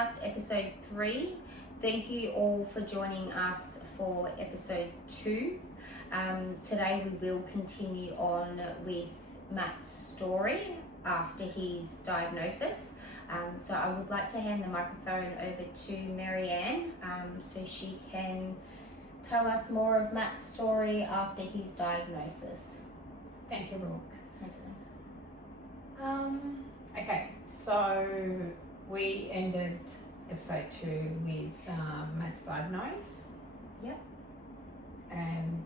Episode 3. Thank you all for joining us for episode 2. Today we will continue on with Matt's story after his diagnosis. So I would like to hand the microphone over to Marianne so she can tell us more of Matt's story after his diagnosis. Thank you, Brooke. Okay, so we ended episode 2 with Matt's diagnosis. Yep. And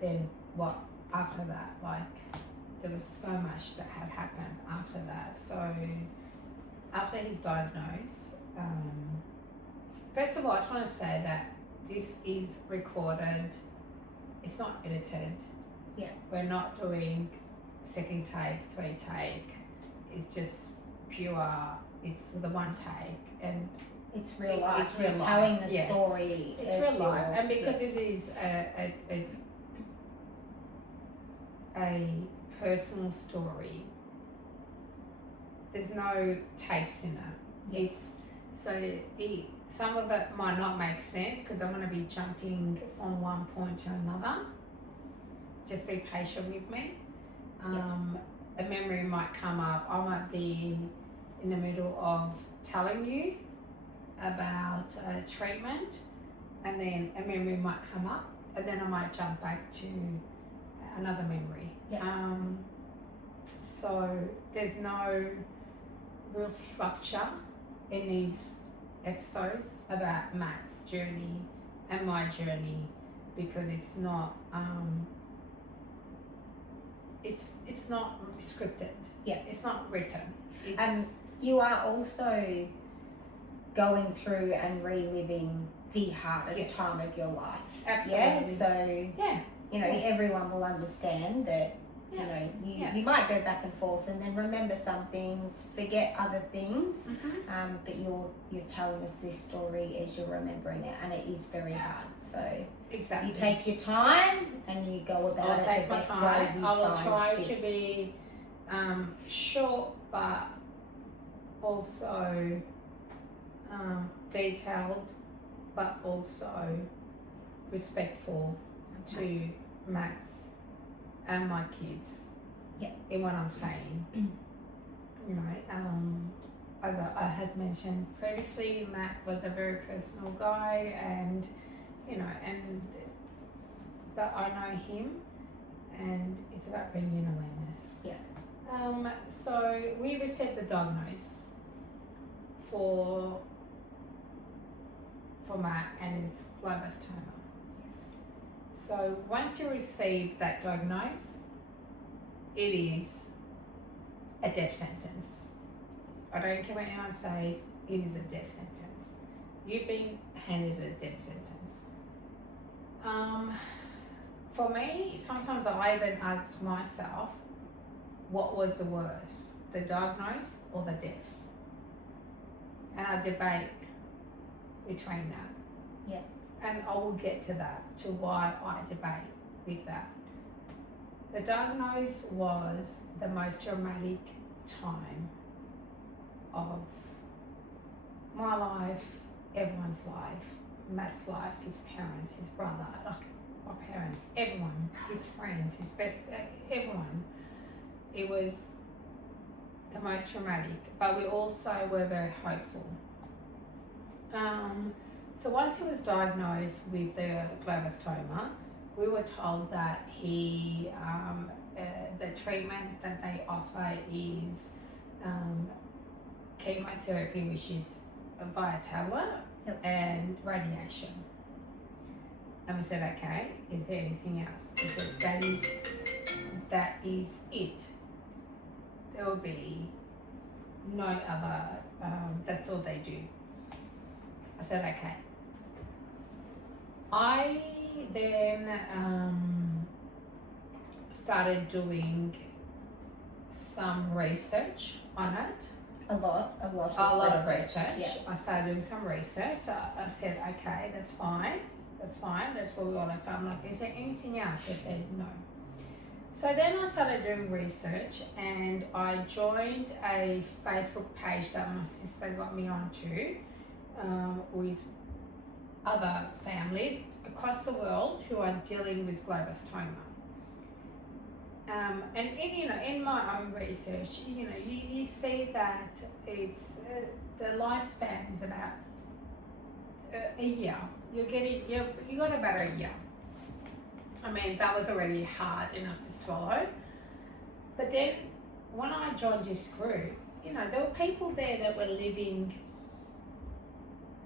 then what after that? Like, there was so much that had happened after that. So after his diagnosis, first of all, I just want to say that this is recorded. It's not edited. Yeah. We're not doing second take, third take. It's just pure. It's the one take, and it's real life. It's real You're life. telling the Yeah. story. It's as real life, your- and because it is a personal story, there's no takes in it. Yes. Some of it might not make sense because I'm going to be jumping from one point to another. Just be patient with me. A memory might come up. I might be in the middle of telling you about treatment, and then a memory might come up, and then I might jump back to another memory. Yeah. So there's no real structure in these episodes about Matt's journey and my journey, because it's not it's not scripted. Yeah. It's not written. You are also going through and reliving the hardest Yes. time of your life. Absolutely. Yeah. So Yeah. everyone will understand that. Yeah. You might go back and forth and then remember some things, forget other things. Mm-hmm. But you're telling us this story as you're remembering it, and it is very hard. So Exactly. you take your time and you go about I'll it take the my best way time. you I will find try fit. to be short, but also detailed, but also respectful to Matt's and my kids. Yeah. In what I'm saying. As I had mentioned previously, Matt was a very personal guy, and but I know him, and it's about bringing awareness. Yeah. So we received the diagnosis for Matt, and it's glioblastoma. Yes. So once you receive that diagnosis, it is a death sentence. I don't care what anyone says, it is a death sentence. You've been handed a death sentence. For me, sometimes I even ask myself, what was the worst, the diagnosis or the death? And I debate between that. Yeah. And I will get to that, to why I debate with that. The diagnosis was the most traumatic time of my life, everyone's life, Matt's life, his parents, his brother, my parents, everyone, his friends, his best, everyone. It was the most traumatic, but we also were very hopeful. So once he was diagnosed with the glioblastoma, we were told that the treatment that they offer is chemotherapy, which is via tablet, Yep. and radiation. And we said, okay, is there anything else? He said, that is it. There will be no other, that's all they do. I said, okay. I then started doing some research on it. A lot A lot of research. Yeah. I started doing some research. I said, okay, that's fine. That's what we all have. I'm like, is there anything else? They said no. So then I started doing research, and I joined a Facebook page that my sister got me onto, with other families across the world who are dealing with glioblastoma. And in my own research, you see that it's the lifespan is about a year. You got about a year. I mean, that was already hard enough to swallow. But then when I joined this group, there were people there that were living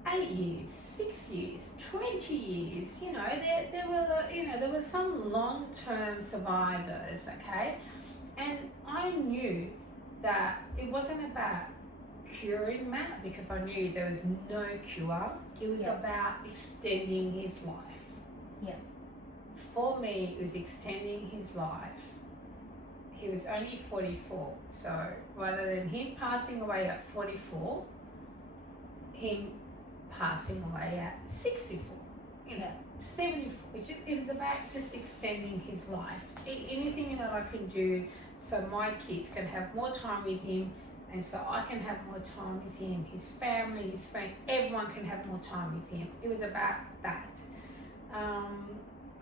8 years, 6 years, 20 years. There were some long-term survivors, okay? And I knew that it wasn't about curing Matt, because I knew there was no cure. It was about extending his life. Yeah. For me, it was extending his life. He was only 44, so rather than him passing away at 44, him passing away at 64, 74. It was about just extending his life. Anything that I can do so my kids can have more time with him, and so I can have more time with him, his family, his friend, everyone can have more time with him. It was about that.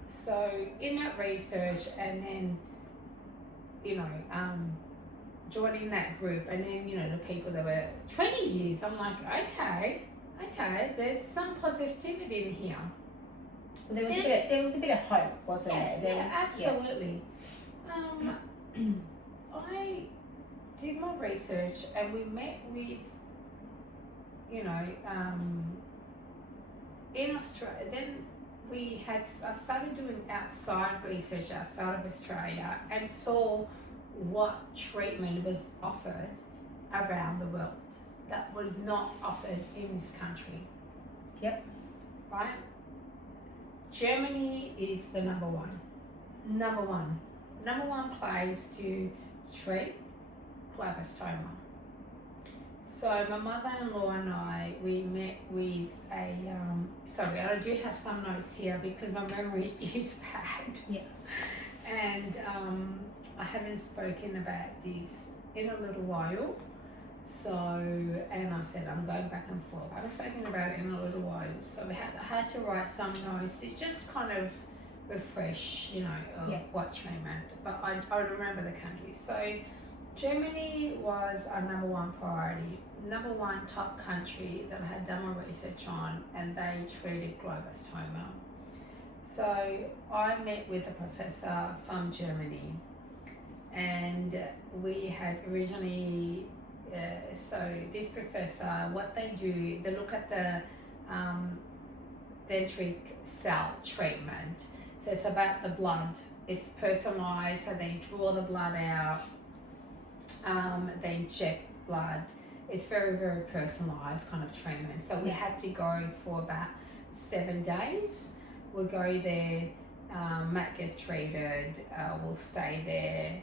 So in that research, and then, joining that group, and then, the people that were 20 years, I'm like, okay, there's some positivity in here. There was a bit of hope, wasn't there? Absolutely. I did my research, and we met with, in Australia. Then I started doing outside research outside of Australia, and saw what treatment was offered around the world that was not offered in this country. Yep. Right? Germany is the number one place to treat glioblastoma. So my mother-in-law and I, we met with sorry, I do have some notes here because my memory is bad. Yeah. And I haven't spoken about this in a little while. So, and I said I'm going back and forth. I haven't spoken about it in a little while. So I had to write some notes to just kind of refresh, of what treatment. But I remember the countries. So Germany was our number one priority, number one top country that I had done my research on, and they treated glioblastoma. So I met with a professor from Germany, and we had originally, so this professor, what they do, they look at the dendritic cell treatment. So it's about the blood. It's personalized, so they draw the blood out. They inject blood. It's very, very personalized kind of treatment. So we had to go for about 7 days. We'll go there, Matt gets treated, we'll stay there.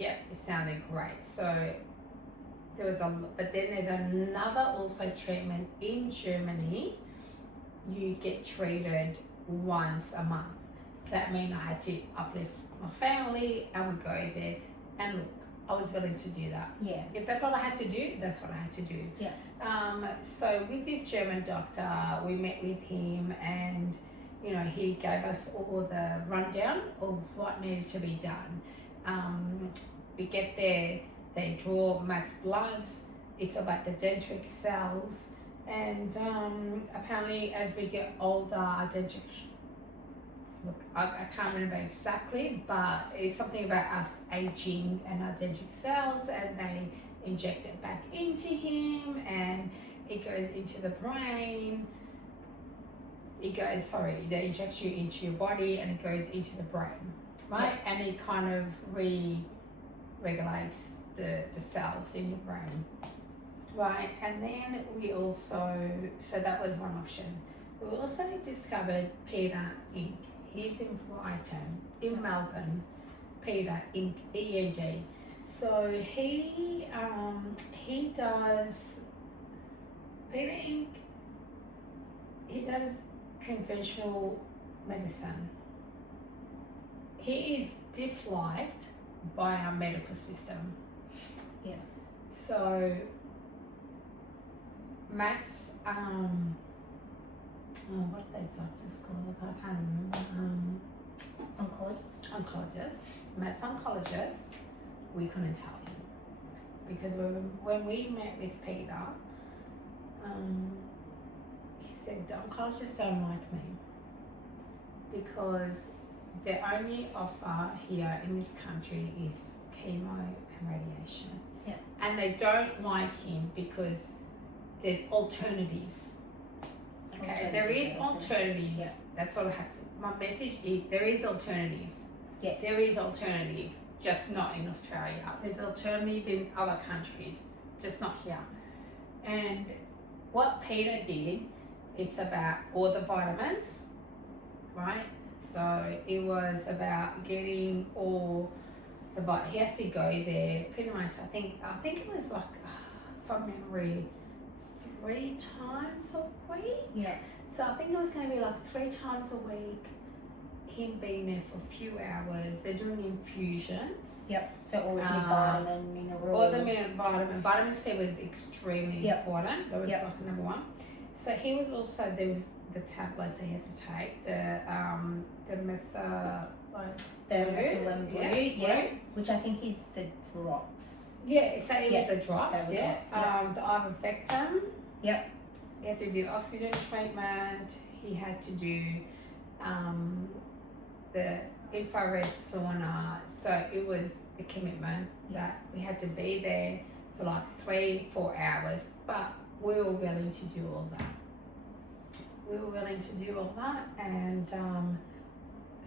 It sounded great. So there was but then there's another also treatment in Germany. You get treated once a month. That meant I had to uplift my family, and we go there, and look, I was willing to do that. Yeah. If that's what I had to do, that's what I had to do. Yeah. So with this German doctor, we met with him, and he gave us all the rundown of what needed to be done. We get there, they draw Matt's bloods. It's about the dendritic cells, and apparently as we get older, our dendritic, look, I can't remember exactly, but it's something about us aging and our dendritic cells, and they inject it back into him, and it goes into the brain. They inject you into your body, and it goes into the brain, right? Yeah. And it kind of regulates the cells in your brain, right? And then we also, so that was one option. We also discovered Peter Inc. He's in Brighton, in Melbourne. Peter Inc. ENG. So he does, Peter Inc. He does conventional medicine. He is disliked by our medical system. Yeah. So Matt's what are those doctors called? I can't remember. Oncologist. Matt's oncologist. We couldn't tell him because when we met with Peter, he said the oncologists don't like me because the only offer here in this country is chemo and radiation. Yeah. And they don't like him because there's alternative. Okay, there is alternative. Yeah. That's all I have to. My message is there is alternative. Yes. There is alternative, just not in Australia. There's alternative in other countries, just not here. And what Peter did, it's about all the vitamins, right? So it was about getting all the he had to go there pretty much. I think it was like from memory 3 times a week. Yeah. So I think it was going to be like 3 times a week. Him being there for a few hours. They're doing infusions. Yep. So all of your vitamin, mineral. All the vitamin C was extremely important. That was like number 1. So he was also there was the tablets he had to take. The methylene blue, which I think is the drops. Yeah, so it was the drops. The ivermectin. Yep. He had to do oxygen treatment. He had to do the infrared sauna. So it was a commitment that we had to be there for like 3-4 hours, but we were willing to do all that. And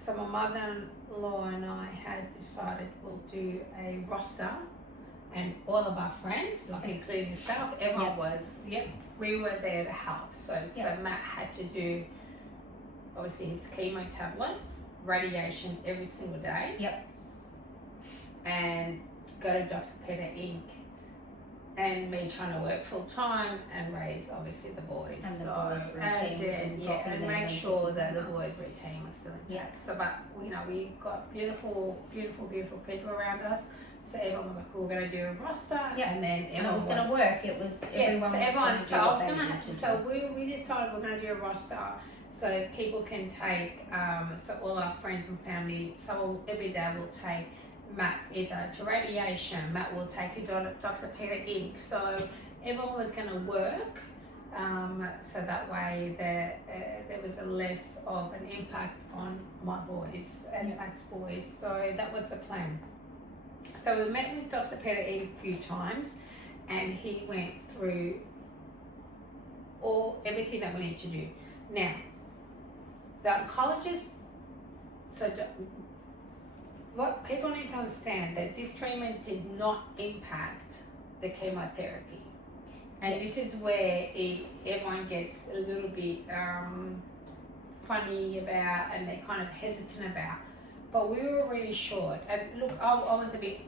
so my mother-in-law and I had decided we'll do a roster, and all of our friends, like including yourself, everyone was, we were there to help. So Matt had to do obviously his chemo tablets, radiation every single day. Yep. And go to Dr. Peter Inc. And me trying to work full time and raise obviously the boys. And the boys' routines and make sure that the boys' routine was still intact. So but we've got beautiful people around us. So everyone was like, we're gonna do a roster and then it was gonna work. It was we decided we're gonna do a roster so people can take so all our friends and family, so every day we'll take Matt either to radiation, Matt will take a Dr. Peter Inc. So everyone was going to work so that way there was a less of an impact on my boys and Matt's boys. So that was the plan. So we met with Dr. Peter Inc. a few times and he went through everything that we need to do. Now, the oncologist, what people need to understand that this treatment did not impact the chemotherapy, and this is where everyone gets a little bit funny about, and they're kind of hesitant about. But we were reassured, and look, I was a bit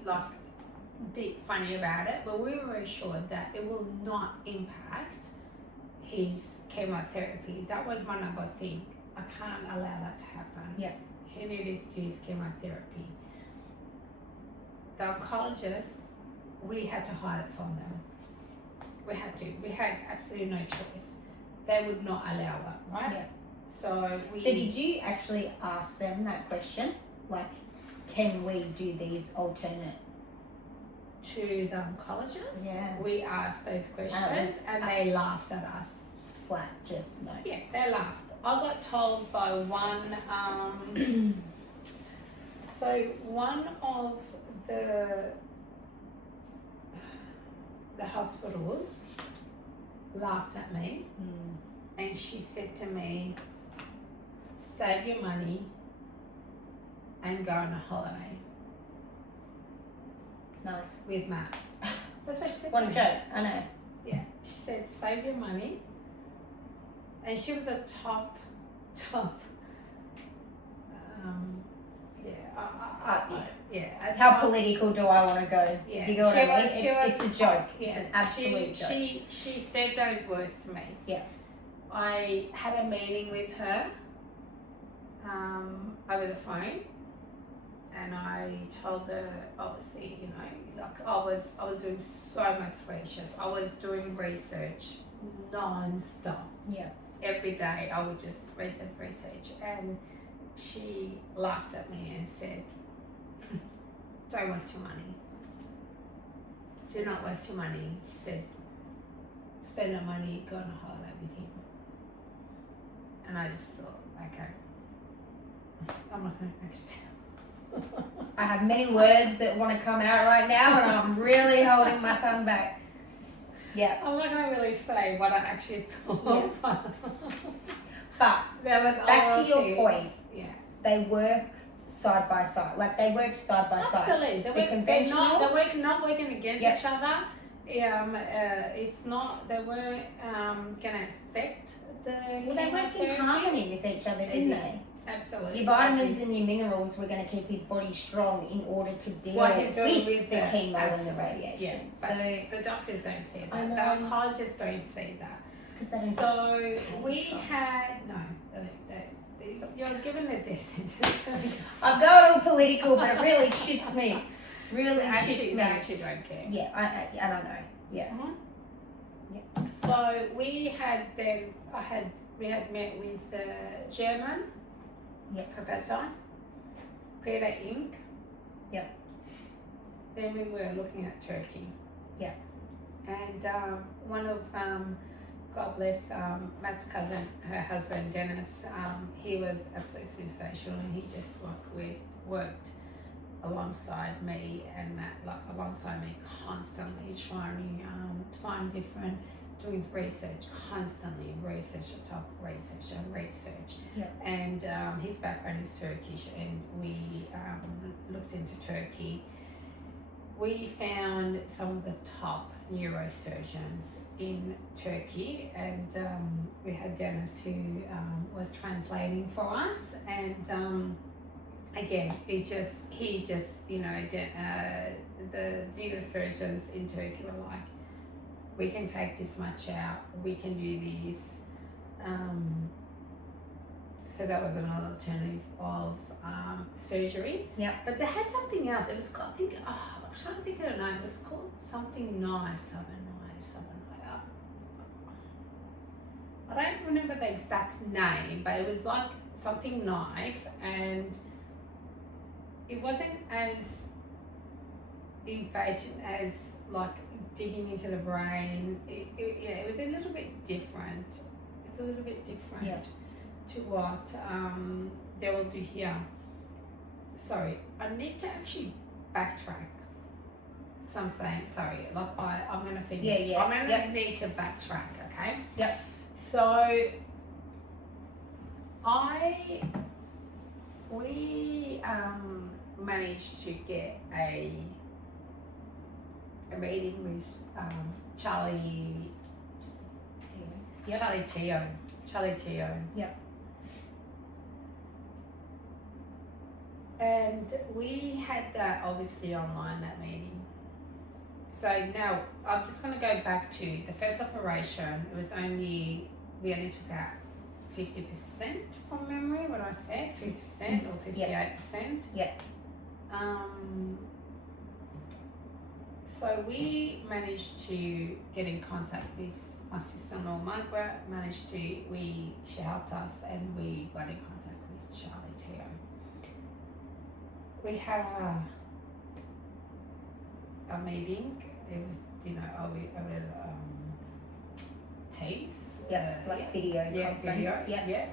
funny about it, but we were reassured that it will not impact his chemotherapy. That was my number thing. I can't allow that to happen. Yeah. He needed to do his chemotherapy. The oncologists, we had to hide it from them. We had absolutely no choice. They would not allow it, right? Yeah. So did you actually ask them that question? Like, can we do these alternate? To the oncologist? Yeah. We asked those questions and they laughed at us. Flat, just no. Yeah, they laughed. I got told by one one of the hospitals laughed at me and she said to me, save your money and go on a holiday. Nice. With Matt. That's what she said. What a joke, I know. Yeah, she said save your money. And she was a top how political do I want to go? Yeah. Do you go what I mean? It's a joke. Yeah. It's an absolute joke. She said those words to me. Yeah. I had a meeting with her over the phone and I told her, obviously, you know, like I was doing so much research. I was doing research non-stop. Yeah. Every day I would just research, and she laughed at me and said, "Don't waste your money. Do not waste your money." She said, "Spend that money, go on a holiday with him." And I just thought, okay, I'm not going to actually. I have many words that want to come out right now, and I'm really holding my tongue back. Yeah. I'm not going to really say what I actually thought. Yeah. But there was back to your things. point, Yeah. they work side by side. Like they work side by side. Absolutely. They're not working against Yep. each other. It's not. They weren't going to affect the. Well, they worked in harmony with each other, didn't they? Absolutely. Your vitamins and your minerals were going to keep his body strong in order to deal What he's doing with the chemo absolutely. and the radiation. Yeah, but So the doctors don't see I that. know. The oncologists don't see that. it's because they don't. So we from. had no. You're given the death sentence. I'm going all political, but it really shits me. Really Actually, shits they me. actually don't care. Yeah, I don't know. Yeah. So we had met with the German professor, Peter Inc. Yep. Then we were looking at Turkey. Yep. And one of God bless Matt's cousin, her husband Dennis. He was absolutely sensational, and he just worked alongside me and Matt, alongside me constantly, trying to find different, doing research constantly, research on top research and research. Yeah. And his background is Turkish, and we looked into Turkey. We found some of the top neurosurgeons in Turkey, and we had Dennis who was translating for us, and again, he just you know, the neurosurgeons in Turkey were like, we can take this much out, we can do this. So that was another alternative of surgery. Yeah. But they had something else. It was called, I'm trying to think of the name. It was called something nice. I don't remember the exact name, but it was like something knife, and it wasn't as invasive as like digging into the brain. It was a little bit different. It's a little bit different. Yeah. To what they will do here. Sorry, I need to actually backtrack. So I'm saying, sorry, like I'm going to figure. Yeah. I'm going to need to backtrack, okay? Yep. So we managed to get a meeting with Charlie. Yep. Charlie Teo. Yep. And we had that obviously online, that meeting. So now I'm just going to go back to the first operation. It was we only took out 50% from memory, what I said, 50% or 58%. Yeah. So we managed to get in contact with my sister-in-law Margaret. She helped us, and we got in contact with Charlie Teo. We had a meeting. It was, over Teams. Video conference.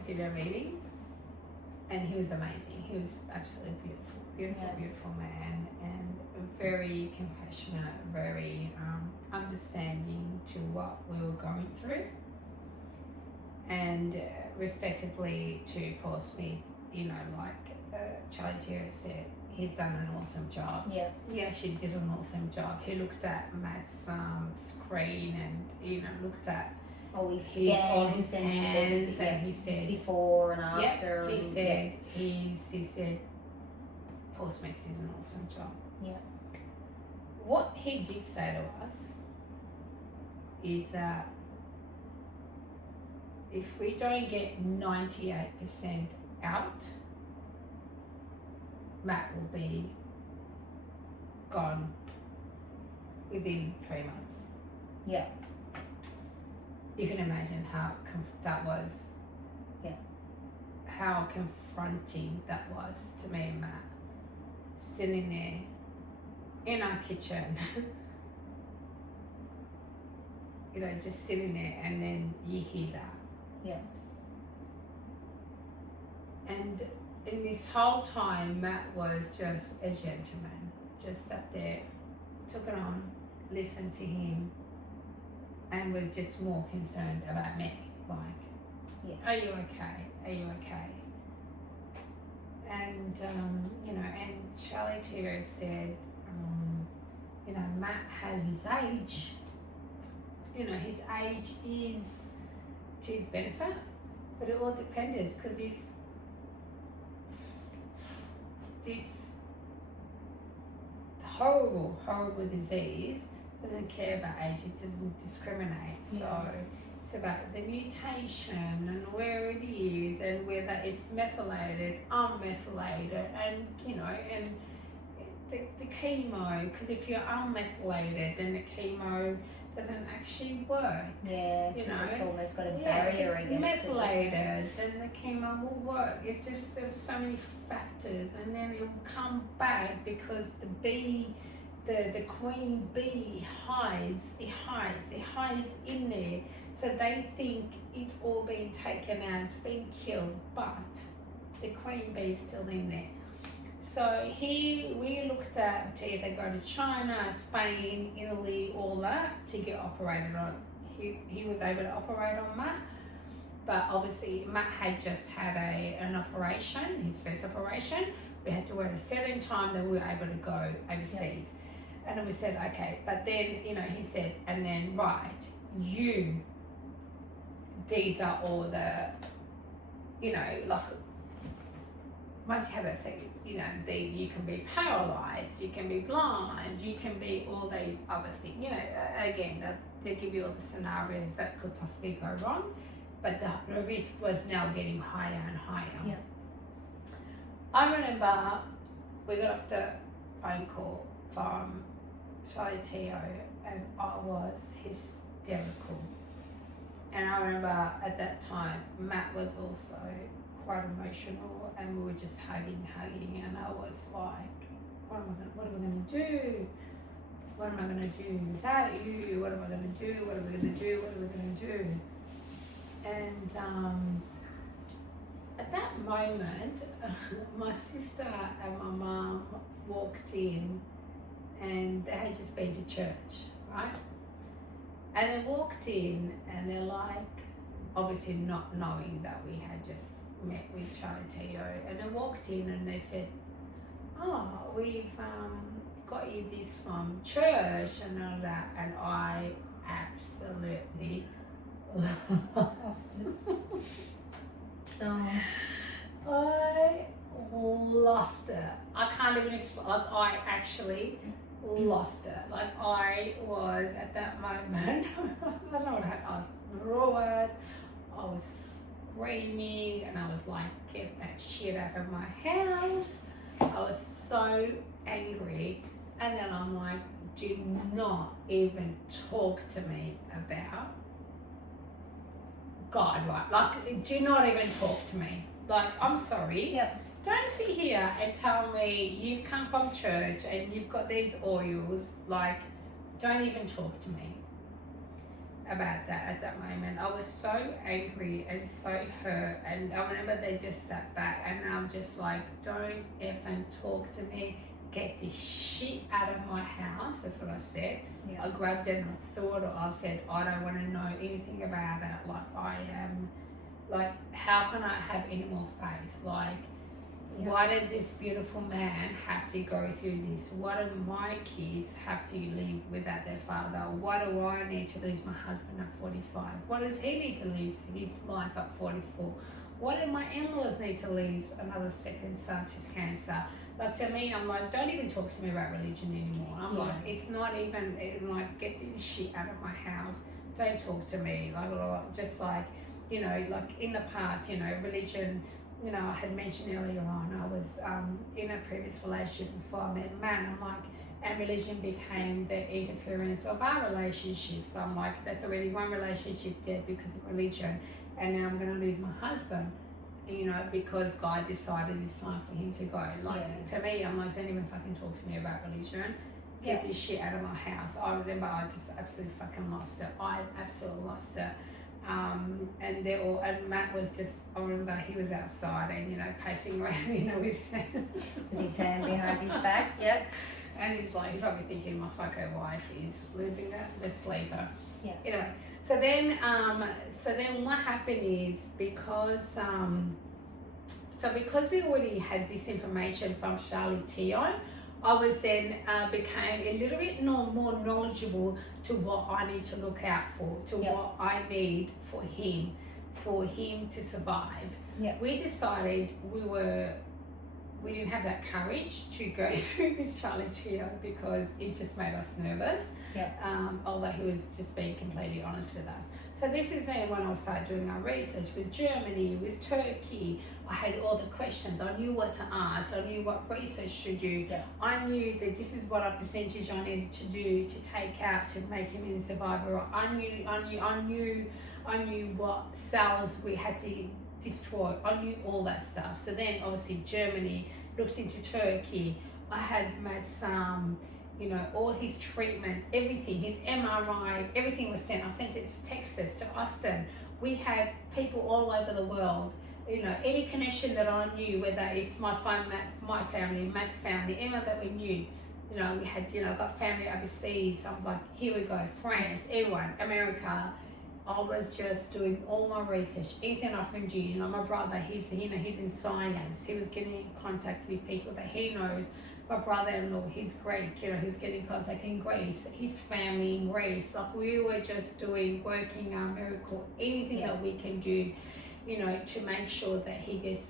Video meeting. And he was amazing. He was absolutely beautiful man, and very compassionate, very understanding to what we were going through. And respectively to Paul Smith, Charlie Teo said, he's done an awesome job. Yeah. He actually did an awesome job. He looked at Matt's screen and, looked at all his scans scans and he said before and after. He said Paul Smith did an awesome job. Yeah. What he did say to us is that if we don't get 98% out, Matt will be gone within 3 months. Yeah. You can imagine how that was. Yeah. How confronting that was to me and Matt. Sitting there in our kitchen, you know, just sitting there, and then you hear that. Yeah. And in this whole time, Matt was just a gentleman. Just sat there, took it on, listened to him, and was just more concerned about me. Like, Yeah. are you okay? Are you okay? And, you know, and Charlie Tiro said, you know, Matt has his age. You know, his age is to his benefit, but it all depended because this horrible disease doesn't care about age. It doesn't discriminate. So it's about the mutation and where it is and whether it's methylated, unmethylated, and you know, and the chemo. Because if you're unmethylated, then the chemo doesn't actually work. Yeah, you know, it's almost got a if barrier it's against methylated, then the chemo will work. It's just there's so many factors, and then it will come back because the queen bee hides in there. So they think it's all been taken out, it's been killed, but the queen bee is still in there. So we looked at to either go to China, Spain, Italy, all that to get operated on. He was able to operate on Matt, but obviously Matt had just had an operation, his first operation. We had to wait a certain time that we were able to go overseas. Yep. And then we said, okay, but then, you know, he said, and then, right, these are all the, you know, like, once you have that second, you know, you can be paralyzed, you can be blind, you can be all these other things. You know, again, they give you all the scenarios that could possibly go wrong, but the risk was now getting higher and higher. Yeah. I remember we got off the phone call from Charlie Teo, and I was hysterical. And I remember at that time, Matt was also quite emotional, and we were just hugging, and I was like, what are we going to do? What am I going to do without you? What am I going to do? What are we going to do? What are we going to do? And at that moment, my sister and my mum walked in, and they had just been to church, right? And they walked in, and they're like, obviously not knowing that we had just met with Charlie Teo, and they walked in and they said, oh, we've got you this from church and all that, and I absolutely lost it. I lost it. I can't even explain. Like, I actually lost it. Like, I was at that moment, I don't know what happened. I was roared, I was screaming, and I was like, get that shit out of my house. I was so angry. And then I'm like, do not even talk to me about God, right? Like, do not even talk to me. Like, I'm sorry. Yep. Don't sit here and tell me you've come from church and you've got these oils. Like, don't even talk to me about that at that moment. I was so angry and so hurt, and I remember they just sat back, and I'm just like, don't even talk to me. Get this shit out of my house. That's what I said. Yeah. I grabbed it and I thought, I said, I don't want to know anything about it. Like, I am, like, how can I have any more faith? Like, why does this beautiful man have to go through this? Why do my kids have to live without their father? Why do I need to lose my husband at 45? Why does he need to lose his life at 44? Why do my in-laws need to lose another second son to cancer? Like, to me, I'm like, don't even talk to me about religion anymore. I'm like, it's not even, I'm like, get this shit out of my house. Don't talk to me. Like, just like, you know, like in the past, you know, religion, you know, I had mentioned earlier on, I was in a previous relationship before I met Matt. I'm like, and religion became the interference of our relationship. So I'm like, that's already one relationship dead because of religion, and now I'm going to lose my husband, you know, because God decided it's time for him to go. Like, to me, I'm like, don't even fucking talk to me about religion. Get this shit out of my house. I remember I just absolutely fucking lost it. I absolutely lost it. And they're all, and Matt was just, I remember he was outside and, you know, pacing around, you know, with his hand behind his back. Yep. And he's like, he's probably thinking my psycho wife is losing it, just leave her. Yeah. Anyway, so then what happened is because we already had this information from Charlie Teo, I was then became a little bit more knowledgeable to what I need to look out for, to what I need for him to survive. Yeah. We decided we didn't have that courage to go through with Charlie Teo because it just made us nervous. Yeah. Although he was just being completely honest with us. So this is when I started doing our research with Germany, with Turkey. I had all the questions. I knew what to ask. I knew what research to do. Yeah. I knew that this is what a percentage I needed to do to take out to make him in survivor. I knew what cells we had to destroy. I knew all that stuff. So then obviously Germany, looked into Turkey. I had made some, you know, all his treatment, everything, his MRI, everything was sent. I sent it to Texas, to Austin. We had people all over the world, you know, any connection that I knew, whether it's my family, Matt's family, anyone that we knew, you know, we had, you know, got family overseas. I was like, here we go, France, everyone, America. I was just doing all my research, anything I can do. You know, my brother, he's in science. He was getting in contact with people that he knows. My brother-in-law, he's Greek, you know, he's getting in contact in Greece, his family in Greece. Like, we were just working our miracle, anything that we can do, you know, to make sure that he gets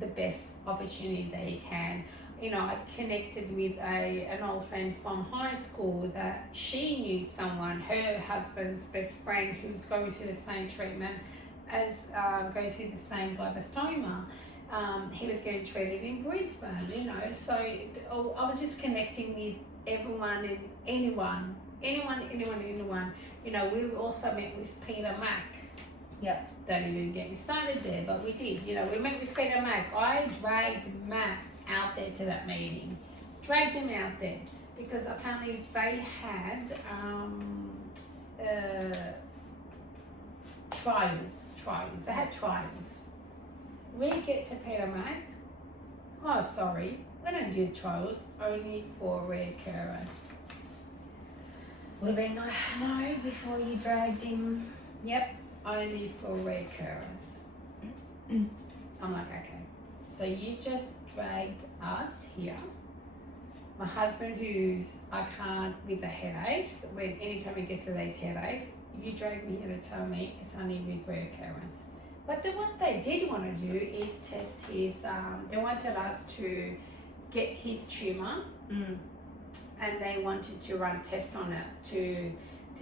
the best opportunity that he can. You know, I connected with an old friend from high school that she knew someone, her husband's best friend, who's going through the same treatment as going through the same glioblastoma. He was getting treated in Brisbane, you know, so I was just connecting with everyone and anyone. You know, we also met with Peter Mack. Yeah. Don't even get me started there, but we did. You know, we met with Peter Mack. I dragged Matt out there to that meeting. Dragged him out there because apparently they had trials. They had trials. We get to Peter Mack. Oh, sorry, we don't do trials, only for recurrence. Would have been nice to know before you dragged him. Yep. Only for recurrence. I'm like, okay. So you just dragged us here. My husband, I can't with the headaches, anytime he gets with these headaches, you drag me here to tell me it's only with recurrence. But then what they did want to do is test his, they wanted us to get his tumour, and they wanted to run tests on it to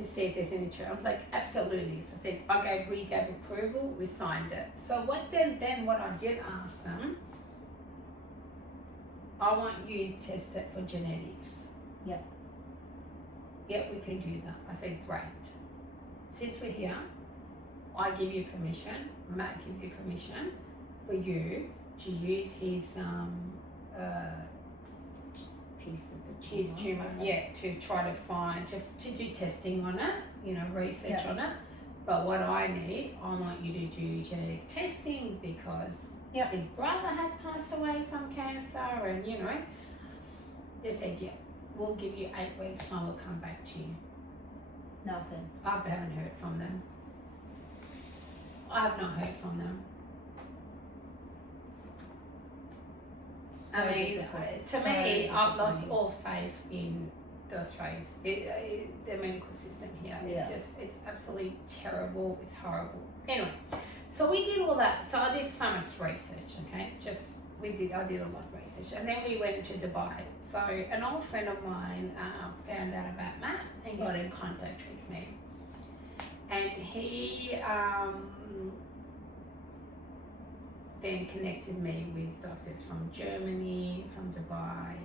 see if there's any tumour. I was like, absolutely. So I said, we gave approval, we signed it. So what I did ask them, I want you to test it for genetics. Yeah. Yeah, we can do that. I said, great. Since we're here, I give you permission, Matt gives you permission for you to use his piece of the tumour, to try to find, to do testing on it, you know, research on it. But what I want you to do genetic testing because his brother had passed away from cancer, and you know, they said, we'll give you 8 weeks and we'll come back to you. Nothing. I haven't heard from them. I have not heard from them. So I mean, to me, I've lost all faith in the Australians. The medical system here is it's absolutely terrible. It's horrible. Anyway, so we did all that. So I did so much research. Okay, I did a lot of research, and then we went into Dubai. So an old friend of mine found out about Matt and got in contact with me, and he then connected me with doctors from Germany, from Dubai,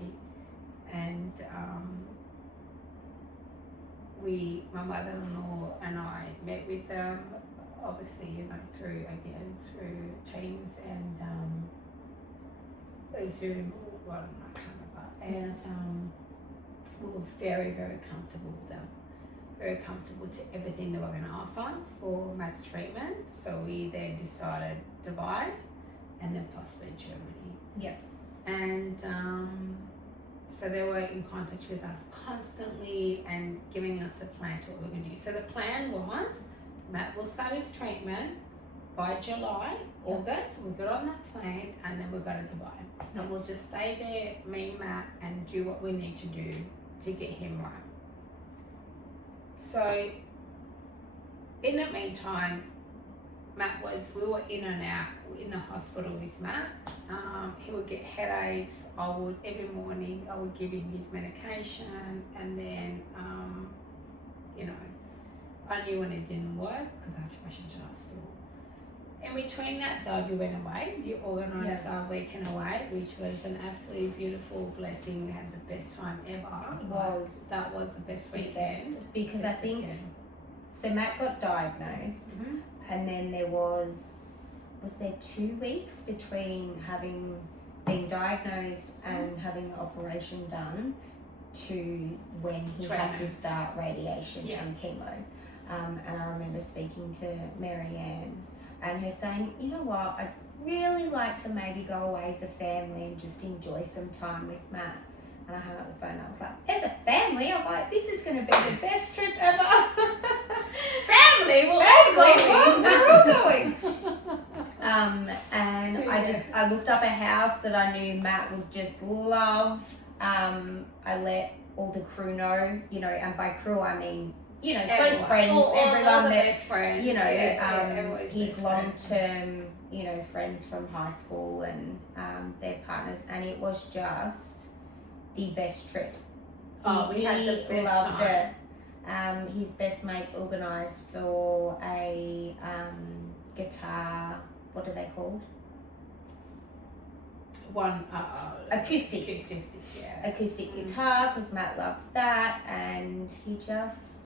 and my mother-in-law and I met with them, obviously, through Teams and Zoom, or I can't remember, and we were very, very comfortable with them. Very comfortable to everything they were going to offer for Matt's treatment. So we then decided Dubai and then possibly Germany. Yep. And so they were in contact with us constantly and giving us a plan to what we're going to do. So the plan was Matt will start his treatment by July, August. We'll get on that plane and then we'll go to Dubai. And we'll just stay there, me and Matt, and do what we need to do to get him right. So in the meantime, we were in and out in the hospital with Matt. He would get headaches. Every morning I would give him his medication, and then, I knew when it didn't work because I had to rush him to the hospital. In between that though, we went away. We organised our weekend away, which was an absolutely beautiful blessing. We had the best time ever. That was the best weekend. Because I think, so Matt got diagnosed, and then there was there 2 weeks between having been diagnosed and having the operation done to when he had to start radiation and chemo. And I remember speaking to Mary Ann and her saying, you know what, I'd really like to maybe go away as a family and just enjoy some time with Matt. And I hung up the phone and I was like, as a family? I'm like, this is going to be the best trip ever. Family? We're all going. And I looked up a house that I knew Matt would just love. I let all the crew know, and by crew I mean, close friends, everyone that, best friends, his long-term, friends from high school and their partners, and it was just the best trip. We had the best loved time. it. His best mates organised for a guitar, what are they called? Acoustic guitar, because Matt loved that, and he just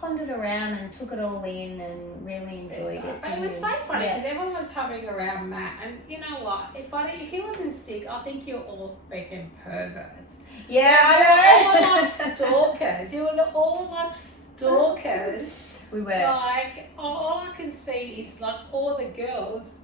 pondered around and took it all in and really enjoyed it. But it was so funny because everyone was hovering around Matt, and you know what? If he wasn't sick, I think you're all freaking perverts. Yeah, I know. All like stalkers. You were all like stalkers. We were. Like all I can see is like all the girls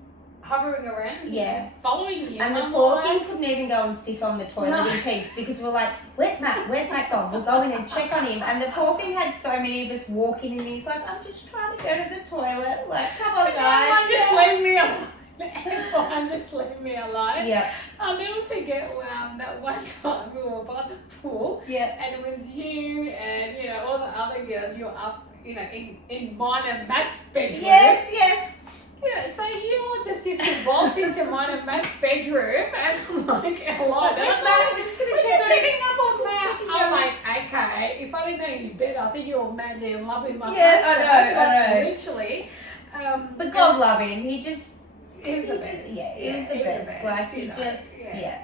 hovering around him, following you. And the poor thing couldn't even go and sit on the toilet in peace because we're like, where's Matt? Where's Matt gone? We'll go in and check on him. And the poor thing had so many of us walking and he's like, I'm just trying to go to the toilet. Like, come on, guys. Everyone just leave me alone. Everyone just leave me alone. Yeah. I'll never forget that one time we were by the pool. Yeah. And it was you and, all the other girls. You were up, in mine and Matt's bedroom. Yes. Yeah, so you all just used to waltz into mine and Matt's bedroom, and I'm like, hello, that's not. We're just checking up on Matt. I'm like, okay, if I didn't know any better, I think you're madly in love with my husband. I know. Literally. But God love him. He was the best. He was the best. Like,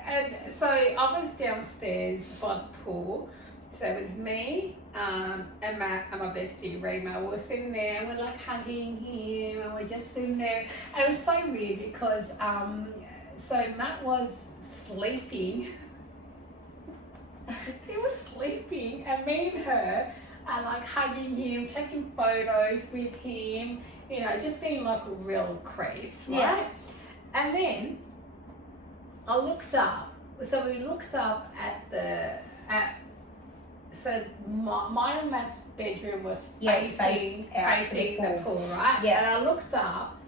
And so I was downstairs by the pool. So it was me and Matt and my bestie Rima. We were sitting there and we're like hugging him and we're just sitting there. And it was so weird because so Matt was sleeping. He was sleeping and me and her are like hugging him, taking photos with him, just being like real creeps, right? Yeah. And then I looked up. So we looked up so mine and Matt's bedroom was facing the pool, right? Yeah. And I looked up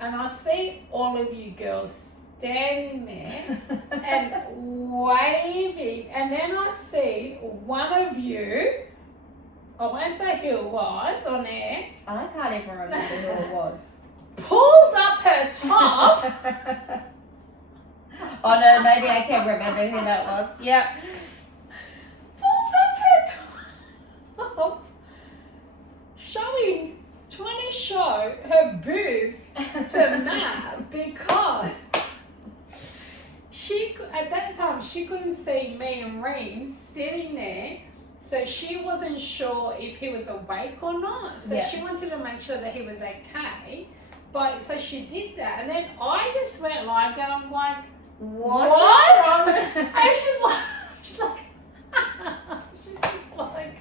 and I see all of you girls standing there and waving. And then I see one of you, I won't say who it was on there. I can't even remember who it was. Pulled up her top. Oh no, maybe I can remember who that was. Yep. Showing, trying to show her boobs to Matt because at that time she couldn't see me and Reem sitting there, so she wasn't sure if he was awake or not. So Yeah. she wanted to make sure that he was okay. But so she did that, and then I just went like that. I was like, What? What? and she's like, she's just like,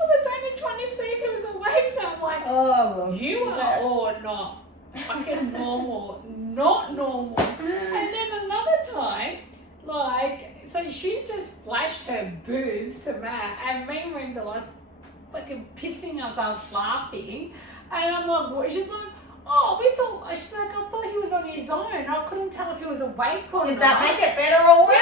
I was only trying to see if he was awake. And I'm like, Oh, you are all not fucking normal, not normal. And then another time, like, so she just flashed her boobs to Matt, and me and Reem are like fucking pissing ourselves laughing. And I'm like, what? She's like, oh, she's like, I thought he was on his own. I couldn't tell if he was awake or not. Does that make it better or worse? Yeah.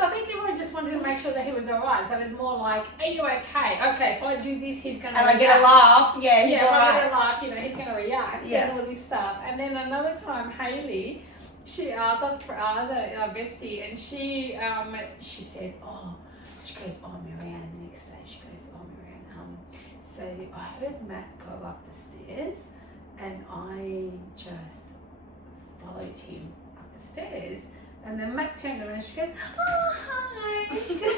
I think everyone just wanted to make sure that he was alright. So it was more like, are you okay? Okay, if I do this, he's gonna And I get a laugh. Yeah, he's if I alright. get a laugh, he's gonna react Yeah. and all this stuff. And then another time, Hayley, the bestie, and she said, she goes, Marianne, the next day, she goes, Marianne, so I heard Matt go up the stairs, and I just followed him up the stairs, and then Matt turned around and she goes, oh, hi. She goes,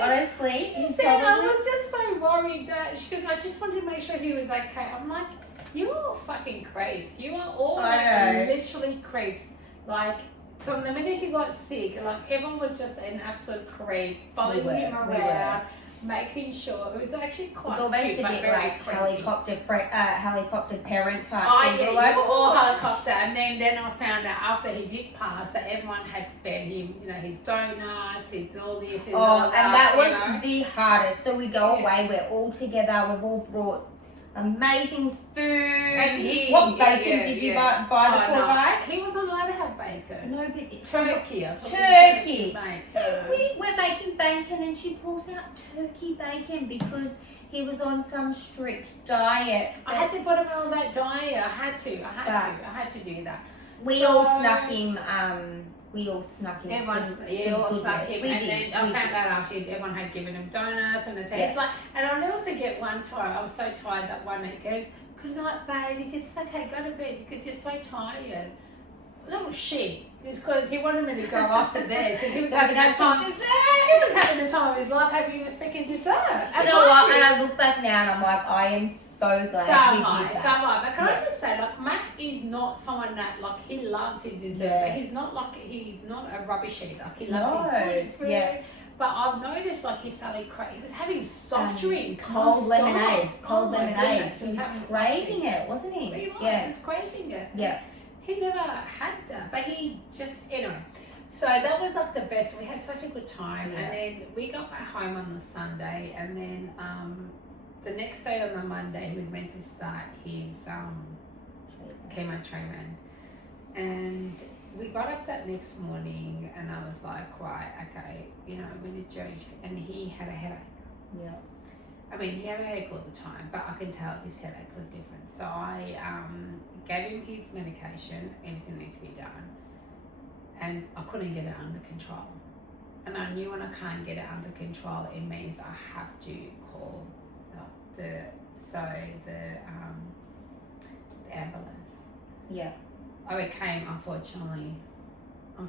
Honestly, she said, I was just so worried that, she goes, I just wanted to make sure he was okay. I'm like, you are all fucking creeps. You are all literally creeps. Like, from the minute he got sick, like, everyone was just an absolute creep, following him around, making sure. It was actually quite It's almost cute, a bit like helicopter parent type thing. Yeah, Like, you were all helicopter. And then I found out after he did pass that everyone had fed him, his donuts, his all this, his all that. And that was the hardest. So we go away, we're all together, we've all brought amazing food. And what bacon did you buy the poor guy? He wasn't allowed to have bacon. No, but it's turkey. Turkey. So we're making bacon and she pulls out turkey bacon because he was on some strict diet. I had to put him on that diet. I had to do that. We all snuck him. Everyone snuck him. And then I found out after everyone had given him donuts and the tea. It's like, and I'll never forget one time. I was so tired that one night. He goes, good night, babe. He goes, it's okay, go to bed because you're so tired. Little shit. It's because he wanted me to go off to bed because he was having that time. He was having the time of his life having a freaking dessert. You know what? And I look back now and I'm like, I am so glad we did that. But can I just say, like, Matt is not someone that, like, he loves his dessert, but he's not a rubbish eater. Like, he loves his good food. Yeah. But I've noticed, like, he was having soft drink, cold lemonade. Goodness, He was craving it, wasn't he? He was craving it. Yeah. He never had that, but he just, So that was like the best. We had such a good time, and then we got back home on the Sunday, and then the next day on the Monday, he was meant to start his chemo treatment, and we got up that next morning, and I was like, right, okay, we need George, and he had a headache. Yeah. I mean, he had a headache all the time, but I can tell this headache was different. So I gave him his medication, everything needs to be done, and I couldn't get it under control. And I knew when I can't get it under control, it means I have to call the ambulance. Yeah. I became, unfortunately, I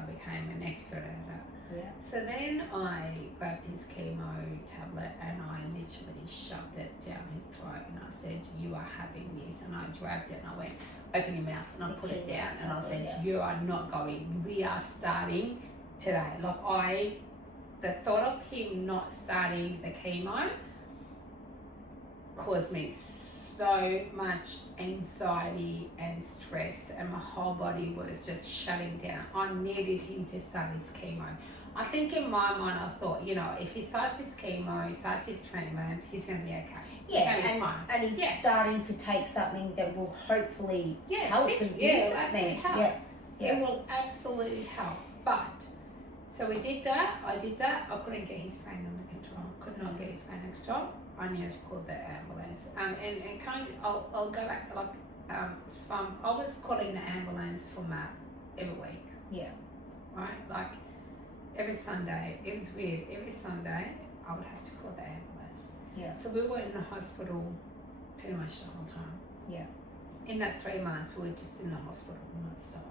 became an expert at it. Yeah. So then I grabbed his chemo tablet and I literally shoved it down his throat and I said, you are having this. And I grabbed it and I went, open your mouth, and I put it down and I said, you are not going. We are starting today. Like the thought of him not starting the chemo caused me so much anxiety and stress, and my whole body was just shutting down. I needed him to start his chemo. I think in my mind I thought, if he starts his chemo, starts his treatment, he's going to be okay. Yeah, and he's starting to take something that will hopefully help and do something. Yeah. It will absolutely help. But, so we did that, I I couldn't get his pain under control. Could not get his pain under control. I knew to call the ambulance. And kind of, I'll go back, I was calling the ambulance for Matt every week. Yeah. Right? Like, every Sunday, it was weird. Every Sunday, I would have to call the ambulance. Yeah. So we were in the hospital pretty much the whole time. Yeah. In that 3 months, we were just in the hospital non-stop.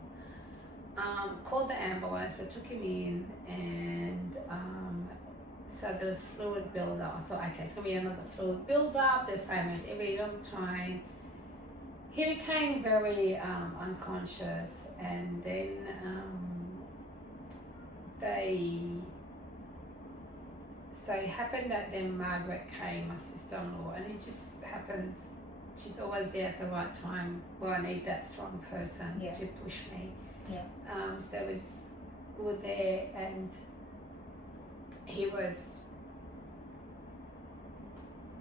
Called the ambulance, I took him in, and so there was fluid buildup. I thought, okay, it's gonna be another fluid buildup, the same as every other time. He became very unconscious, and then so it happened that then Margaret came, my sister-in-law, and it just happens, she's always there at the right time where I need that strong person Yeah. to push me. Yeah. So we were there, and he was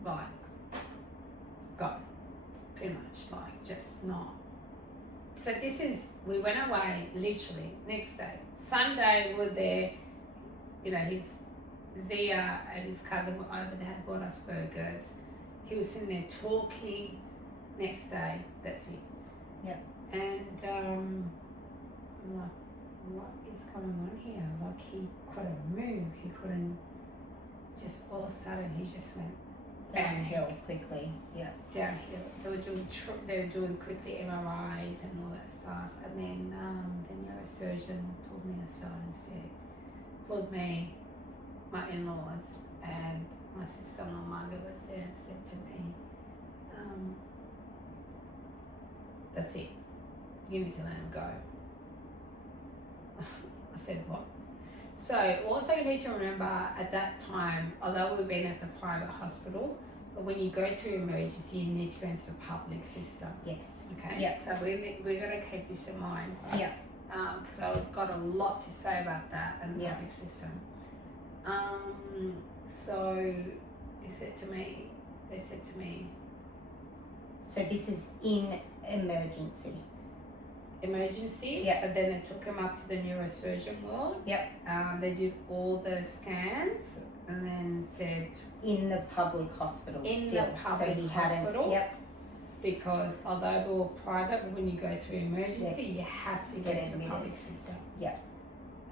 like, go, pretty much, like, just not. So we went away literally next day. Sunday we were there, his Zia and his cousin were over, they had bought us burgers. He was sitting there talking. Next day, that's it. Yeah. And I'm like, what is going on here? Like, he couldn't move, he couldn't, just all of a sudden he just went Downhill quickly. Yeah. downhill. They were doing quickly MRIs and all that stuff, and then the neurosurgeon pulled me aside and pulled me, my in-laws, and my sister-in-law Margaret was there, and said to me, that's it, you need to let him go. I said, what? So also you need to remember at that time, although we've been at the private hospital, but when you go through emergency, you need to go into the public system. Yes. Okay. Yeah. So we're going to keep this in mind. Yeah. Because I've got a lot to say about that and the Yeah. public system. So they said to me, So this is in emergency. Emergency. But then they took him up to the neurosurgeon ward. Yep. They did all the scans and then said, In the public hospital. In still. the public so he hospital. Hadn't, yep. because although we were private, when you go through emergency, you have to Get go to the admitted. public system. Yeah.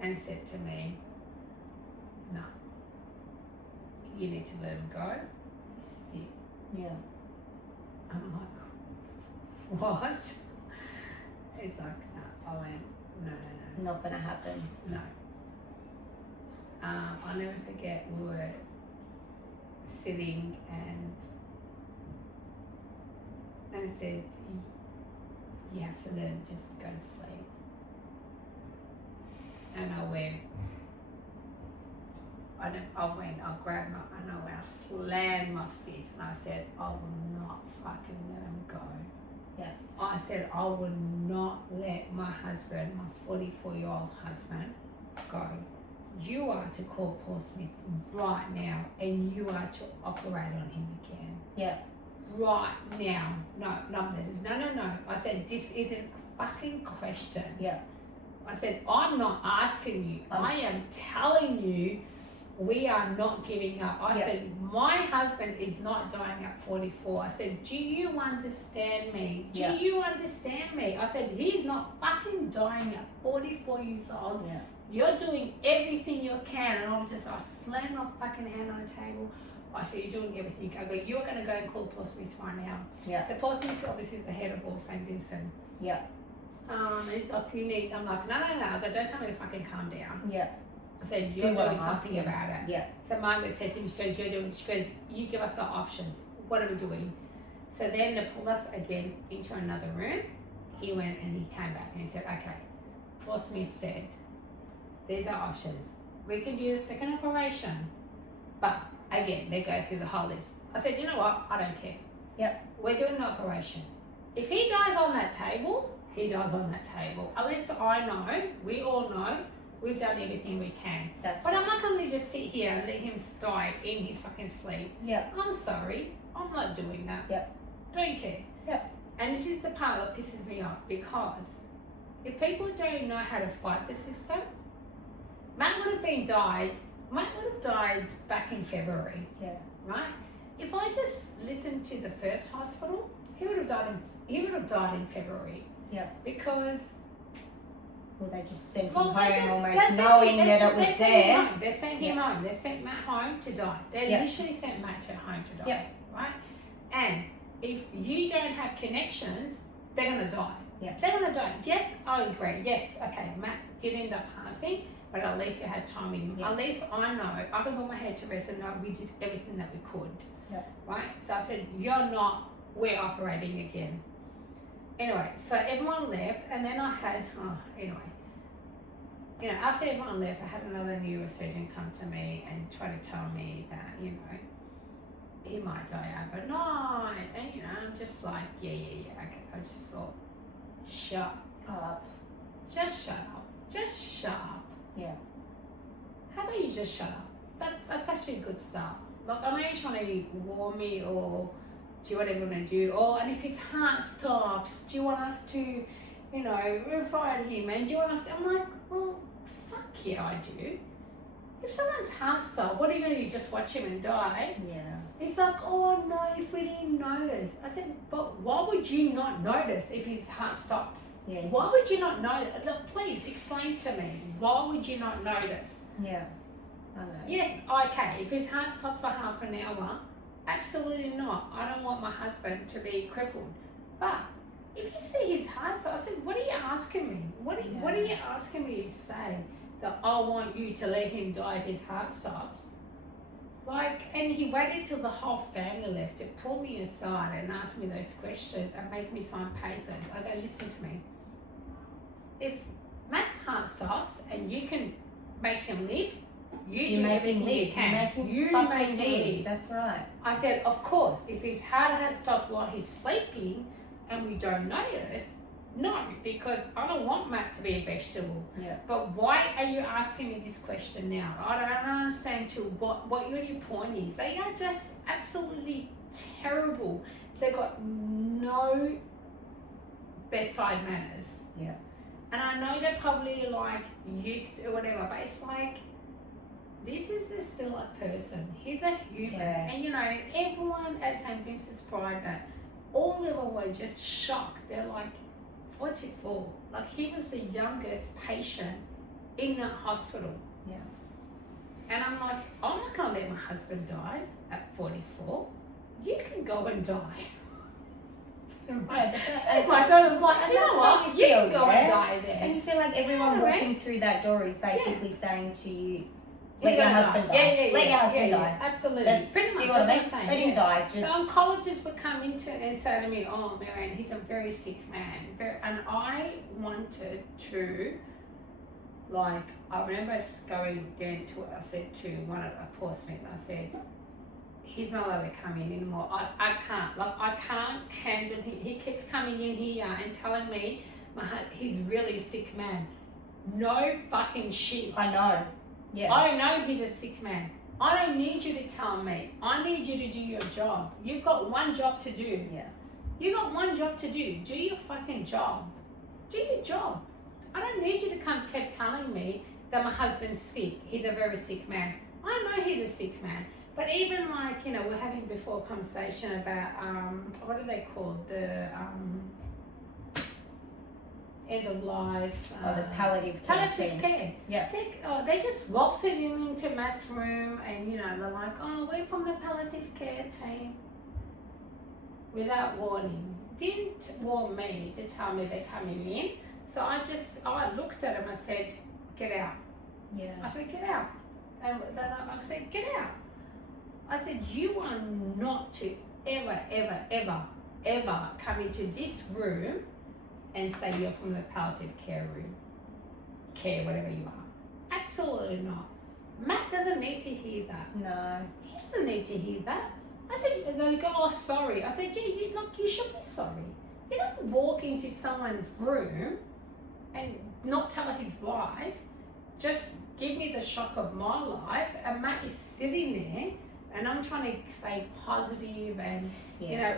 And said to me, no, you need to let him go. This is it. Yeah. I'm like, what? It's like, no. I went, no. Not gonna happen. No. I'll never forget, we were sitting and it said, you have to let him just go to sleep. And I grabbed I slammed my fist and I said, I will not fucking let him go. Yeah. I said, I would not let my husband, my 44-year-old husband, go. You are to call Paul Smith right now, and you are to operate on him again. Yeah. Right now. No. I said, this isn't a fucking question. Yeah. I said, I'm not asking you. I am telling you, we are not giving up. I said, my husband is not dying at 44. I said, do you understand me? Do you understand me? I said, he's not fucking dying at 44 years old. Yeah. You're doing everything you can. And I slammed my fucking hand on the table. I said, you're doing everything you can. But you're going to go and call Paul Smith right now. Yeah. So Paul Smith obviously is the head of All St. Vincent. Yeah. It's like, you need, I'm like, no. I go, don't tell me to fucking calm down. Yeah. I said, you're Do what doing I'm something asking. about it. Yeah. So Margaret said to me, she goes, you give us the options. What are we doing? So then they pulled us again into another room. He went and he came back and he said, okay, Paul Smith said, these are options. We can do the second operation. But again, they go through the whole list. I said, you know what? I don't care. Yep. We're doing the operation. If he dies on that table, he dies on that table. At least I know, we all know, we've done everything we can. That's But I'm not going to just sit here and let him die in his fucking sleep. Yeah. I'm sorry. I'm not doing that. Yep. Don't care. Yep. And this is the part that pisses me off, because if people don't know how to fight the system, Matt would have died back in February. Yeah. Right? If I just listened to the first hospital, he would have died in February. Yeah. Because Well, they just sent him Well, home they sent almost him- knowing they that it sent- was they sent there. him home. They sent him home. They sent Matt home to die. They Yeah. literally sent Matt to home to die. Yeah. Right? And if you don't have connections, they're gonna die. Yeah. They're gonna die. Yes, I agree. Yes, okay, Matt did end up passing, but at least we had time with him. Yeah. At least I know, I can put my head to rest and know we did everything that we could. Yeah. Right? So I said, you're not, we're operating again. Anyway, so everyone left, and then I had, after everyone left, I had another neurosurgeon come to me and try to tell me that, he might die overnight. And, I'm just like, yeah, okay. I just thought, shut Up. just shut up. Just shut up. Yeah. How about you just shut up? That's actually a good start. Like, I know you're trying to warn me or do whatever you want to do. And if his heart stops, do you want us to, refer him? And do you want us to, I'm like, well, fuck yeah, I do. If someone's heart stops, what are you going to do? Just watch him and die? Yeah. He's like, oh no, if we didn't notice. I said, but why would you not notice if his heart stops? Yeah. Why would you not notice? Look, please explain to me. Why would you not notice? Yeah. I know. Yes, okay, if his heart stops for half an hour, absolutely not. I don't want my husband to be crippled. But if you see his heart stop, I said, what are you asking me? What are you asking me to say? That I want you to let him die if his heart stops? And he waited till the whole family left to pull me aside and ask me those questions and make me sign papers. I go, listen to me. If Matt's heart stops and you can make him live, you do make him everything live. you can. You make him You fucking make him live. live. That's right. I said, of course, if his heart has stopped while he's sleeping and we don't notice, no, because I don't want Matt to be a vegetable. Yeah. But why are you asking me this question now? I don't understand to what your point is. They are just absolutely terrible. They've got no bedside manners. Yeah. And I know they're probably like used to whatever, but it's like, this is still a person. He's a human. Yeah. And everyone at St. Vincent's Private, all of them were just shocked. They're like, 44. Like, he was the youngest patient in that hospital. Yeah. And I'm like, I'm not going to let my husband die at 44. You can go and die. And My daughter's like, you know that's what? how you You can feel, go and yeah? die there. And you feel like everyone Yeah, walking through that door is basically saying to you, let He's your gonna husband die. Yeah, Let your husband yeah, die. Absolutely. That's, Pretty do much you know what I mean? I'm saying. Let him die. The Just oncologist would come into and say to me, oh, Marianne, he's a very sick man. And I wanted to, like, I remember going down to, I said to one of Paul Smith, I said, he's not allowed to come in anymore. I can't. Like, I can't handle him. He keeps coming in here and telling me he's really a sick man. No fucking shit. I know. Yeah. I know he's a sick man. I don't need you to tell me. I need you to do your job. You've got one job to do. Yeah. You've got one job to do. Do your fucking job. Do your job. I don't need you to keep telling me that my husband's sick. He's a very sick man. I know he's a sick man. But even like, we're having before a conversation about, what are they called? The end of life. The palliative care Palliative team. care. Yeah. They just waltz it into Matt's room and, they're like, oh, we're from the palliative care team. Without warning. Didn't warn me to tell me they're coming in. So I looked at him and said, get out. Yeah. I said, get out. And then I said, get out. I said, you are not to ever, ever, ever, ever come into this room and say you're from the palliative care room. Care, whatever you are. Absolutely not. Matt doesn't need to hear that. No. He doesn't need to hear that. I said, they go, oh, sorry. I said, gee, you should be sorry. You don't walk into someone's room and not tell his wife, just give me the shock of my life, and Matt is sitting there, and I'm trying to stay positive and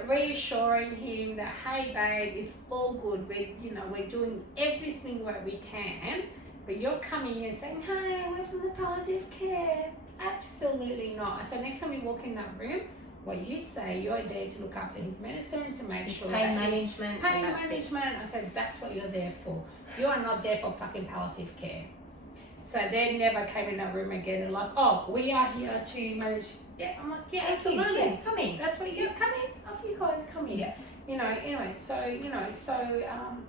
reassuring him that, hey babe, it's all good. We're doing everything that we can, but you're coming in saying, hey, we're from the palliative care. Absolutely not. I said, next time you walk in that room, what you say. You're there to look after his medicine, to make His sure pain that management. pain and that's it. management. I said, that's what you're there for. You are not there for fucking palliative care. So they never came in that room again. They're like, oh, we are here to manage. Yeah, I'm like, yeah, absolutely. Yeah, come in. That's what you come in. Off you guys come in. Yeah. You know, anyway, so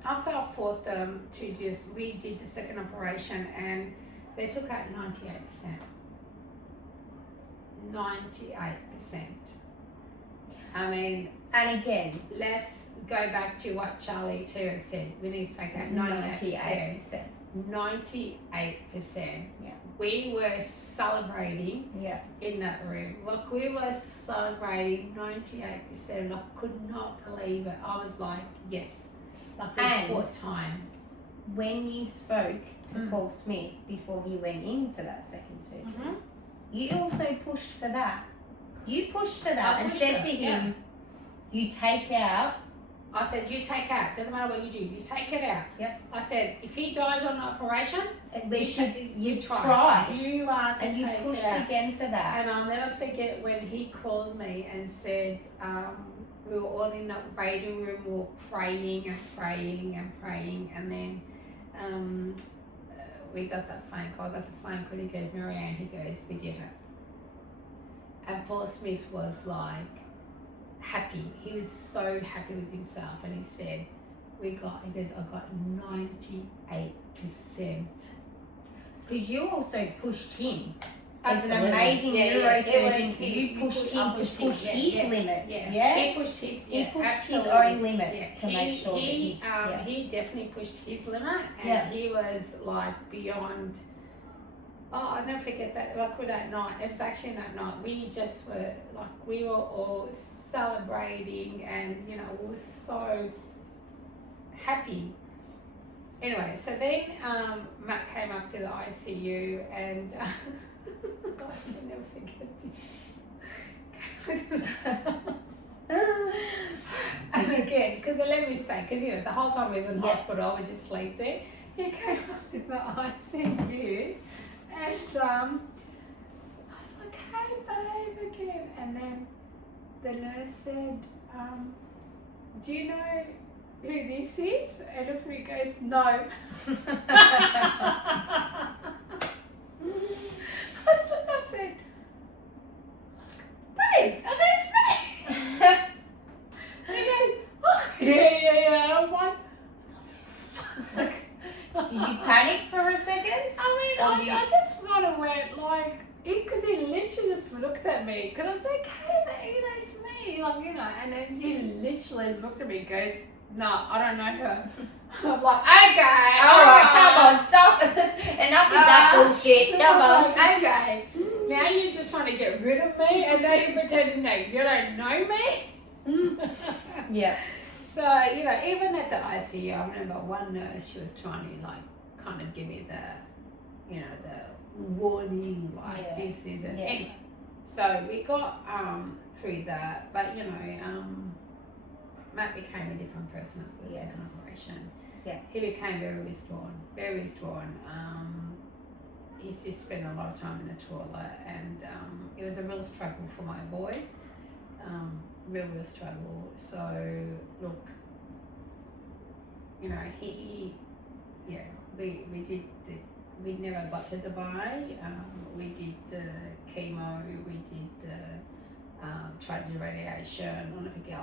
after our fourth 2 years, we did the second operation and they took out 98%. 98%. I mean, And again, let's go back to what Charlie Teo said. We need to take out 98%. 98%. Yeah. We were celebrating Yeah. in that room. Like, we were celebrating 98%. I could not believe it. I was like, yes. Like the And- fourth time. When you spoke to Paul Smith before he went in for that second surgery, you also pushed for that. You pushed for that I and pushed said it, to him, you take out. I said, you take out. Doesn't matter what you do. You take it out. Yep. I said, if he dies on the operation, You try. tried. You are to And you take pushed it out. again for that. And I'll never forget when he called me and said, we were all in the waiting room, we were praying and praying and praying, and then we got that phone call. I got the phone call, he goes, Marianne, he goes, we did it. And Paul Smith was like happy. He was so happy with himself, and he said, he goes, I got 98%. Because you also pushed him. As an Absolutely. amazing Yeah, neurosurgeon, yeah. you pushed him to push his limits. Yeah. Yeah. He pushed his, He pushed absolutely. his own limits to He- make sure he, that he definitely pushed his limit, and Yeah. he was like beyond. Oh, I'll never forget that. Like with that night, it was actually that night. We just were like, we were all celebrating, and you know, we were so happy. Anyway, so then Matt came up to the ICU, and I can never forget this. And again, because they let me stay, because you know the whole time we was in hospital, I was just asleep there. He came up to the ICU, and I was like, "Hey, babe," again, and then the nurse said, "Do you know who this is?" And looked at me and goes, "No." I said, "Babe, that's me." And he goes, "Oh, yeah. And I was like, Did you panic for a second? I just kind of went like, because he literally just looked at me, because I was like, "Hey, babe, it's me," like, you know, and then he literally looked at me and goes, "No, I don't know her." I'm like, "Okay, Alright, come on, stop. Enough with that bullshit. Come on. Okay, now you're just trying to get rid of me, and now you're pretending that you don't know me." Yeah. So, you know, even at the ICU, I remember one nurse, she was trying to like kind of give me the, you know, the warning, like Yeah. this isn't. Yeah. Anyway, so we got through that, but you know, Matt became a different person after the Yeah. second operation. Yeah. He became very withdrawn, very withdrawn. He just spent a lot of time in the toilet, and it was a real struggle for my boys. Real struggle. So look, you know, we never got to Dubai. We did the chemo, we did the tried the radiation. I'll never forget,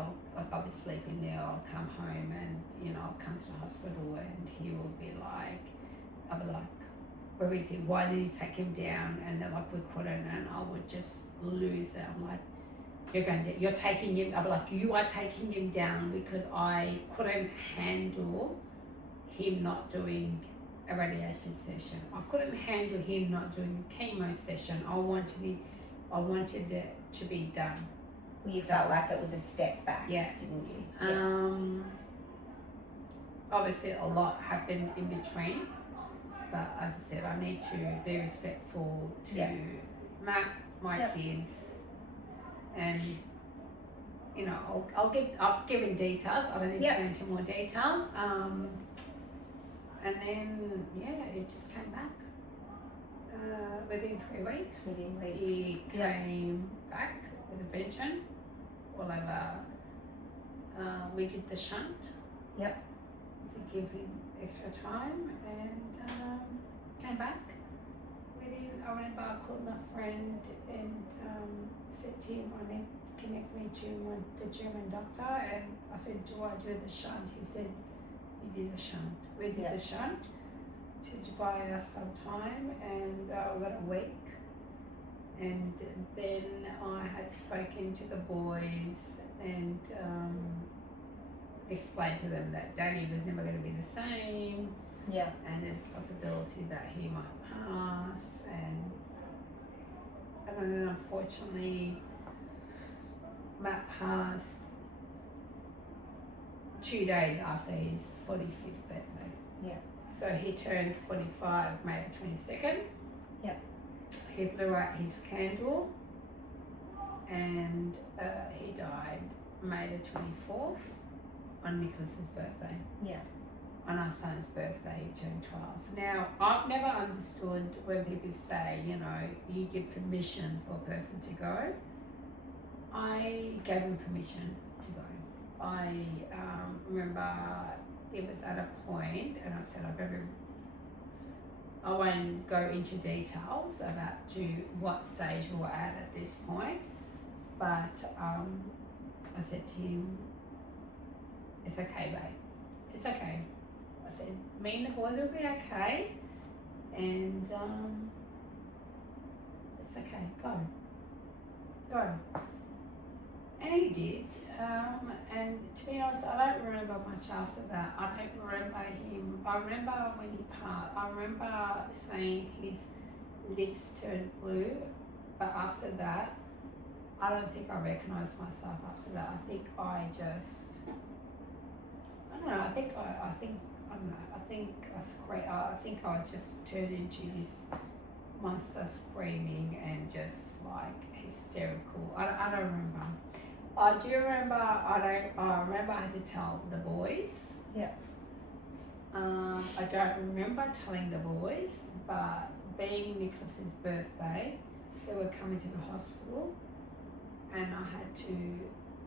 I'll be sleeping there, I'll come home, and you know, I'll come to the hospital, and he will be like, I'll be like, where is he? Why did you take him down? And they're like, we couldn't, and I would just lose it. I'm like, you're taking him. I'll be like, you are taking him down because I couldn't handle him not doing a radiation session. I couldn't handle him not doing a chemo session. I wanted it to be done. Well, you felt like it was a step back, Yeah. didn't you? Yeah. Obviously a lot happened in between, but as I said, I need to be respectful to Yeah. Matt, my Yeah. kids, and you know, I've given details. I don't need Yeah. to go into more detail. And then it just came back within 3 weeks. Within weeks. He Yeah. came back with a pension. all over. We did the shunt. Yep. To give him extra time, and came back. I remember I called my friend and said to him, I need to connect me to the German doctor, and I said, do I do the shunt? He said, you did the shunt. We did the shunt to buy us some time, and we got a week. And then I had spoken to the boys and explained to them that Danny was never going to be the same. Yeah. And there's a possibility that he might pass, and then unfortunately Matt passed 2 days after his 45th birthday. Yeah. So he turned 45 May the 22nd. Yep. He blew out his candle, and he died May the 24th on Nicholas's birthday. Yeah. On our son's birthday, he turned 12. Now, I've never understood when people say, you know, you give permission for a person to go. I gave him permission to go. I remember it was at a point, and I said, I won't go into details about to what stage we were at this point, but I said to him, it's okay, babe. It's okay. I said, me and the boys will be okay, and it's okay, go. And he did, and to be honest, I don't remember much after that. I don't remember him. I remember when he passed, I remember saying his lips turned blue, but after that, I don't think I recognised myself after that. I think I just, I don't know, I think I just turned into this monster screaming and just like hysterical. I don't remember. I do remember, I remember I had to tell the boys. Yeah. I don't remember telling the boys, but being Nicholas's birthday, they were coming to the hospital, and I had to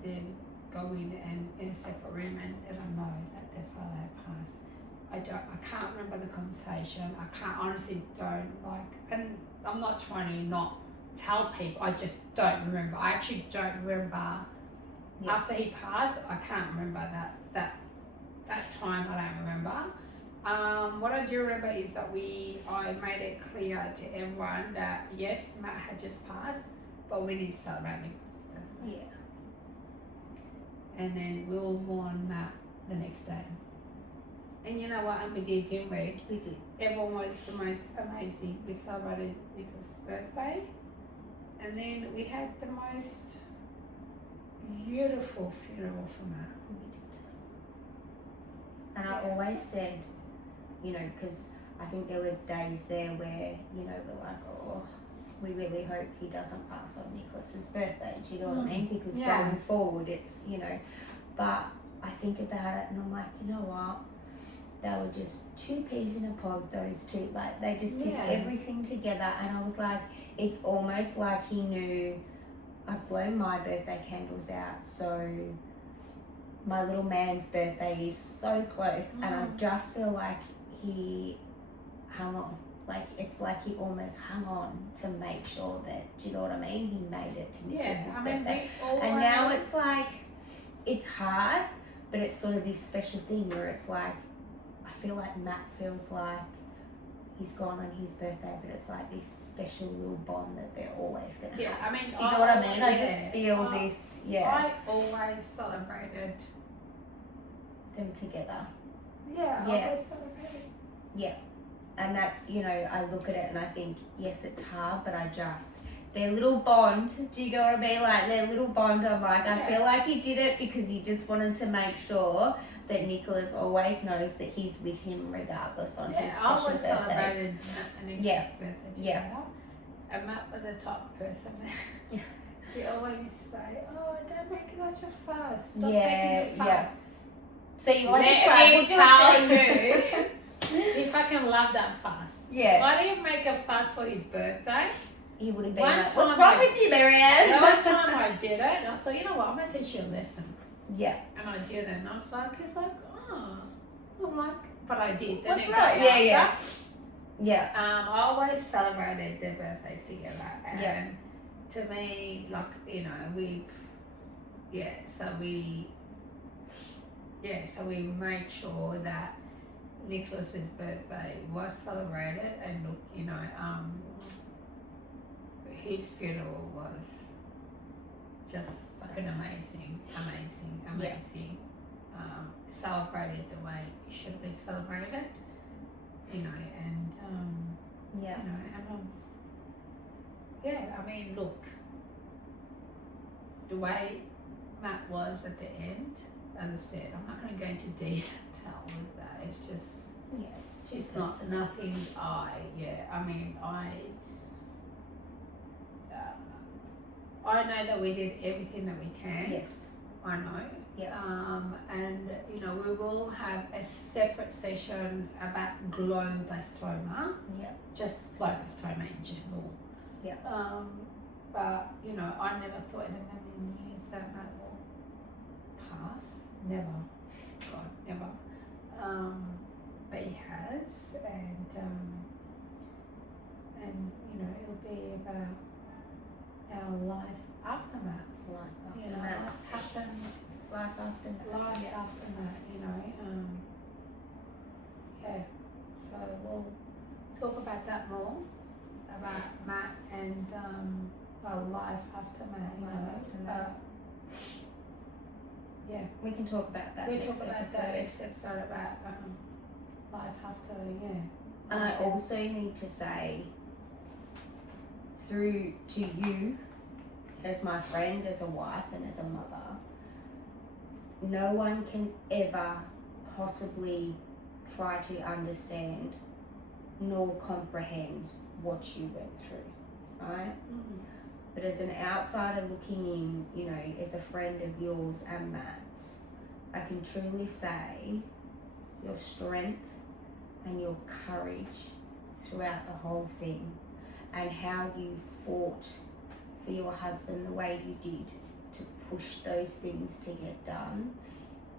then go in a separate room and let them know that their father had passed. I can't remember the conversation. Honestly don't and I'm not trying to not tell people, I just don't remember. I actually don't remember. Yeah. After he passed, I can't remember that time. I don't remember. What I do remember is that I made it clear to everyone that yes, Matt had just passed, but we need to celebrate Nicholas's birthday. Yeah. And then we'll mourn Matt the next day. And you know what? And we did, didn't we? We did. Everyone was the most amazing. We celebrated Nicholas' birthday. And then we had the most beautiful funeral for Matt. We did. And I always said, you know, because I think there were days there where, you know, we're like, oh, we really hope he doesn't pass on Nicholas's birthday. Do you know what I mean? Because going forward, it's, you know, but I think about it and I'm like, you know what? They were just two peas in a pod, those two. Like, they just did everything together. And I was like, it's almost like he knew I've blown my birthday candles out. So my little man's birthday is so close. And I just feel like he hung on. Like, it's like he almost hung on to make sure that, do you know what I mean? He made it to Nicholas's birthday. And now it's like, it's hard, but it's sort of this special thing where it's like, I feel like Matt feels like he's gone on his birthday, but it's like this special little bond that they're always going to have. I mean, do you know what I mean? I just feel this, I always celebrated them together. I always celebrated. Yeah. And that's, you know, I look at it and I think, yes, it's hard, but their little bond, do you know what I mean? Like, their little bond, I'm like, I feel like he did it because he just wanted to make sure that Nicholas always knows that he's with him regardless on his special birthdays. I always celebrated Nicholas' birthday together. Yeah. And Matt was a top person. Yeah. He always say, oh, don't make such a fuss. Stop making a fuss. Yeah. So you want Let to try me tell you, he fucking loved that fuss. Yeah. Why do you make a fuss for his birthday? he would have been One like, time what's wrong I- with you, Marianne? The one time I did it, and I thought, you know what, I'm going to teach you a lesson. Yeah. And I did it, and I was like, it's like, oh. I'm like, but I did. The What's next right? day Yeah, after, yeah. I always celebrated their birthdays together. And Yeah. to me, like, you know, so we made sure that Nicholas's birthday was celebrated, and look, you know, his funeral was just fucking amazing. Celebrated the way it should have been celebrated, you know, and Yeah. you know, and I mean, look, the way Matt was at the end, as I said, I'm not going to go into detail with that. It's just, Yeah, it's too it's not personal. nothing. I know that we did everything that we can. Yes. I know. Yeah. And you know, we will have a separate session about glioblastoma, Yeah. just glioblastoma in general. Yeah. But you know, I never thought in a million years that Matt will pass. Never. God, never. But he has, and you know, it'll be about our life after Matt. Life after You know, that. what's happened. Life after that. Life after that, you know. So we'll talk about that more, about Matt and life after Matt. You Life know. after Matt. We can talk about that We next talk about episode. that next episode about life after. And I also need to say, through to you, as my friend, as a wife, and as a mother, no one can ever possibly try to understand nor comprehend what you went through, right? Mm. But as an outsider looking in, you know, as a friend of yours and Matt's, I can truly say your strength and your courage throughout the whole thing, and how you fought for your husband the way you did to push those things to get done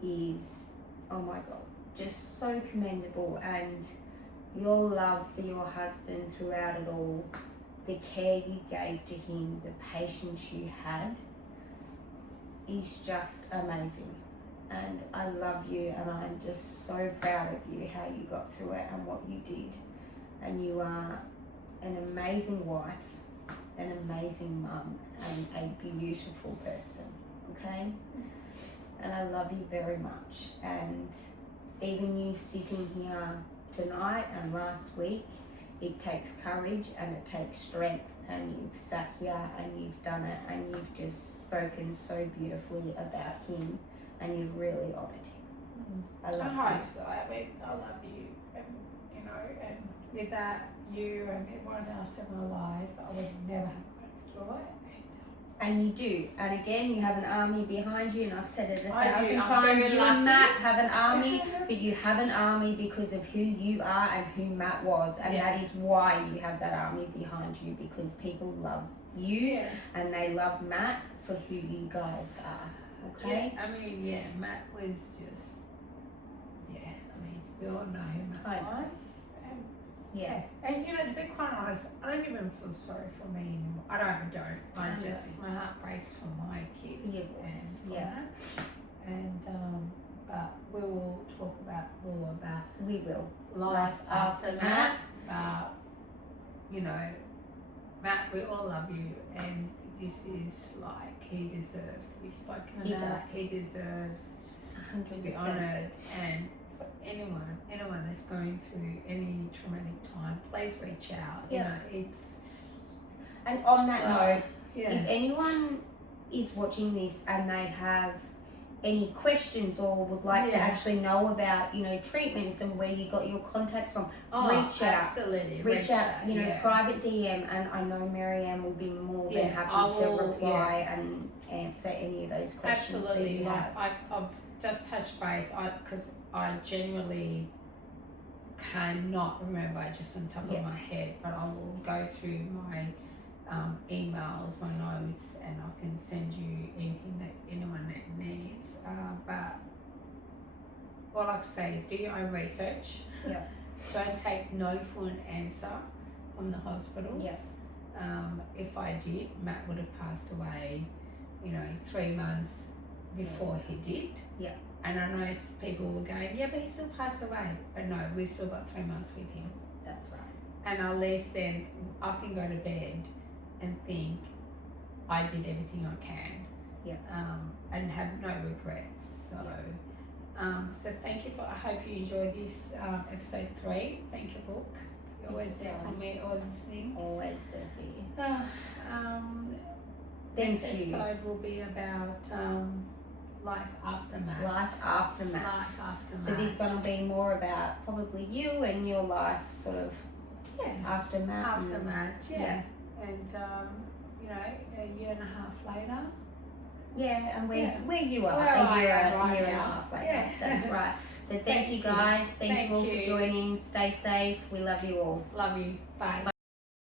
is, oh my God, just so commendable. And your love for your husband throughout it all, the care you gave to him, the patience you had, is just amazing. And I love you, and I'm just so proud of you, how you got through it and what you did. And you are an amazing wife, an amazing mum, and a beautiful person, okay? And I love you very much. And even you sitting here tonight and last week, it takes courage and it takes strength, and you've sat here and you've done it, and you've just spoken so beautifully about him, and you've really honoured him. I love I you. hope so. I mean, I love you, and you know, and with that, you and everyone else in my life, I would never have gone through it. And you do. And again, you have an army behind you, and I've said it I do. 1,000 I'm times. very You lucky. and Matt have an army, but you have an army because of who you are and who Matt was. And Yeah. that is why you have that army behind you, because people love you Yeah. and they love Matt for who you guys are. Okay? Yeah, I mean, Matt was just, I mean, we all know who Matt I know. was. And, Yeah. and you know, to be quite honest, I don't even feel sorry for me anymore. I don't. I know. My heart breaks for my kids Yeah, and for yeah. Matt. And, but we will talk more about We will. life after Matt. You know, Matt, we all love you, and this is like, he deserves to be spoken He about. does. He deserves to be 100%. honoured, and for anyone that's going through any traumatic time, please reach out. Yeah. You know, it's And on that note, yeah. if anyone is watching this and they have any questions or would like to Yeah. actually know about, you know, treatments and where you got your contacts from, Oh, reach out. absolutely. reach out, you know, yeah. private DM, and I know Marianne will be more than Yeah, happy I to will, reply and answer any of those questions that Absolutely. you Like, have. I've just touched base because I genuinely cannot remember just on top Yeah. of my head, but I will go through my emails, my notes, and I can send you anything that anyone that needs. But all I can say is do your own research. Yep. Don't take no for an answer from the hospitals. Yep. If I did, Matt would have passed away, 3 months before he did. Yeah. And I know people were going, yeah, but he still passed away. But no, we've still got 3 months with him. That's right. And at least then I can go to bed and think I did everything I can. Yeah. And have no regrets. So, so thank you I hope you enjoyed this episode 3. Thank you, Brooke. You're always there for me, always listening. Always there for you. Next Thank you. episode will be about life after Matt. Life after Matt. Life after So Matt. this one will be more about probably you and your life, sort of after Matt. After Matt, yeah. And a year and a half later. Yeah, and where you are, Where a year, I am right and a now. half later. Yeah. That's right. So thank you you. guys. Thank you all Thank for you. joining. Stay safe. We love you all. Love you. Bye.